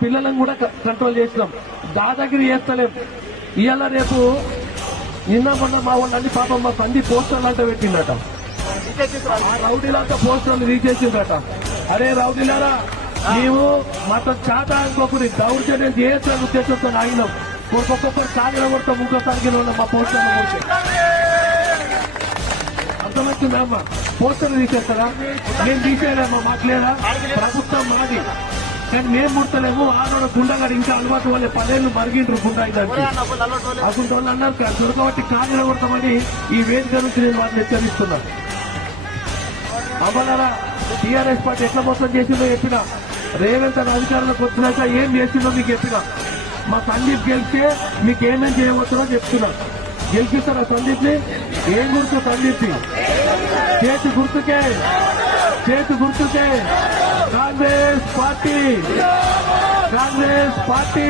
పిల్లలను కూడా కంట్రోల్ చేసినాం. దాదాగిరి చేస్తలేం. ఇవాళ రేపు నిన్న మొన్న మా వాళ్ళని పాపం మా సంధి పోస్టర్లు అంతా పెట్టిందట. రౌడీలంతా పోస్టర్లు తీసేసిందట. అరే రౌడీలారా, నీవు మాతో చాట అనుకోకుని దౌర్జన్యం చేయాలని ఉద్దేశంతో ఆగినాం. ఒక్కొక్కరు సాగిన కొడతాం, ఇంకోసారికి మా పోస్టర్లు కొడితే అర్థమవుతుందా అమ్మా? పోస్టర్లు తీసేస్తారా? నేను తీసేయలేమ్మా, మాకు లేదా? ప్రభుత్వం మాది, కానీ మేము ముడతలేము. ఆడోడ గుండగాడు ఇంకా అలవాటు వాళ్ళే 10 ఏళ్ళు మరిగిండ్రు గుండా ఇదానికి. అటువంటి వాళ్ళు అన్నారు దొరకబట్టి కాగిన కొడతామని ఈ వేదిక నుంచి నేను వాటిని హెచ్చరిస్తున్నాను. అవ్వలారా, టీఆర్ఎస్ పార్టీ ఎట్లా మోసం చేసిందో చెప్పినా, రేవంత్ అని అధికారంలోకి వచ్చినాక ఏం చేసిందో మీకు చెప్పినా. మా సందీప్ గెలిస్తే మీకు ఏమేం చేయవచ్చునో చెప్తున్నా. గెలిపిస్తారా సందీప్ ని? ఏం గుర్తు సందీప్ ని? చేతి గుర్తుకే, చేతి గుర్తుకే కాంగ్రెస్ పార్టీ, కాంగ్రెస్ పార్టీ.